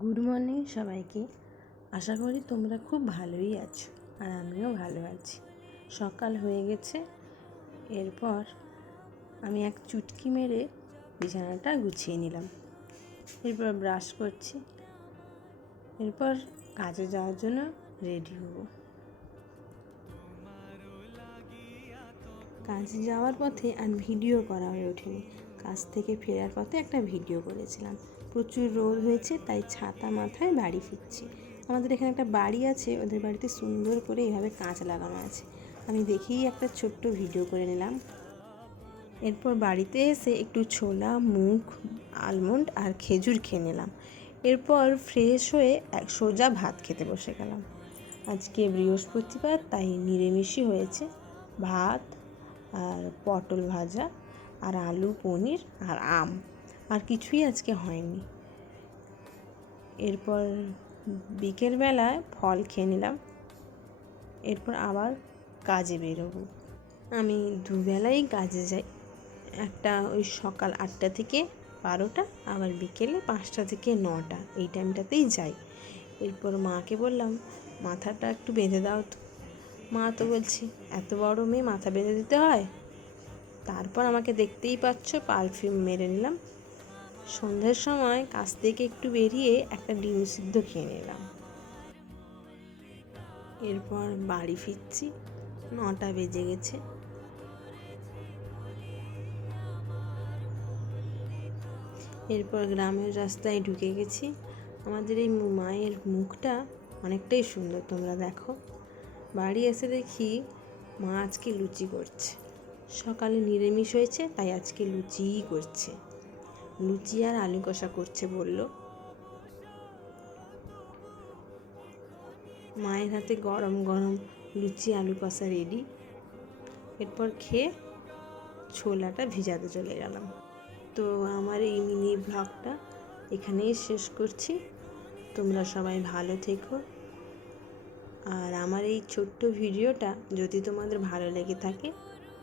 Good morning সবাইকে। আশা করি তোমরা খুব ভালোই আছো, আর আমিও ভালো আছি। সকাল হয়ে গেছে। এরপর আমি এক চুটকি মেরে বিছানাটা গুছিয়ে নিলাম। এরপর ব্রাশ করছি। এরপর কাজে যাওয়ার জন্য রেডি হব। কাজে যাওয়ার পথে আর ভিডিও করা হয়ে ওঠেনি। কাজ থেকে ফেরার পথে একটা ভিডিও করেছিলাম। প্রচুর রোদ হয়েছে, তাই ছাতা মাথায় বাড়ি ফিরছি। আমাদের এখানে একটা বাড়ি আছে, ওদের বাড়িতে সুন্দর করে এইভাবে কাঁচ লাগানো আছে। আমি দেখেই একটা ছোট্ট ভিডিও করে নিলাম। এরপর বাড়িতে এসে একটু ছোলা, মুগ, আলমন্ড আর খেজুর খেয়ে নিলাম। এরপর ফ্রেশ হয়ে সোজা ভাত খেতে বসে গেলাম। আজকে বৃহস্পতিবার, তাই নিরামিষই হয়েছে। ভাত আর পটল ভাজা আর আলু, পনির আর আম, আর কিছুই আজকে হয়নি। এরপর বিকেলবেলায় ফল খেয়ে নিলাম। এরপর আবার কাজে বেরোবো। আমি দুবেলাই কাজে যাই, একটা ওই সকাল 8টা থেকে 12টা, আবার বিকেলে 5টা থেকে 9টা, এই টাইমটাতেই যাই। এরপর মাকে বললাম মাথাটা একটু বেঁধে দাও তো। মা তো বলছি এত বড় মেয়ে মাথা বেঁধে দিতে হয়। তারপর আমাকে দেখতেই পাচ্ছ, পারফিউম মেরে নিলাম। সন্ধ্যের সময় কাজ থেকে একটু বেরিয়ে একটা ডিম সিদ্ধ খেয়ে নিলাম। এরপর বাড়ি ফিরছি, 9টা বেজে গেছে। এরপর গ্রামের রাস্তায় ঢুকে গেছি। আমাদের এই মায়ের মুখটা অনেকটাই সুন্দর, তোমরা দেখো। বাড়ি এসে দেখি মা আজকে লুচি করছে। সকালে নিরামিষ হয়েছে, তাই আজকে লুচিই করছে। লুচি আর আলু কষা করছে বলল। মায়ের হাতে গরম গরম লুচি আলু কষা রেডি। এরপর খেয়ে ছোলাটা ভিজাতে চলে গেলাম। তো আমার এই মিনি ব্লগটা এখানেই শেষ করছি। তোমরা সবাই ভালো থেকো। আর আমার এই ছোট্ট ভিডিওটা যদি তোমাদের ভালো লেগে থাকে,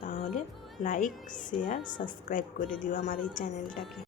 তাহলে লাইক, শেয়ার, সাবস্ক্রাইব করে দিও আমার এই চ্যানেলটাকে।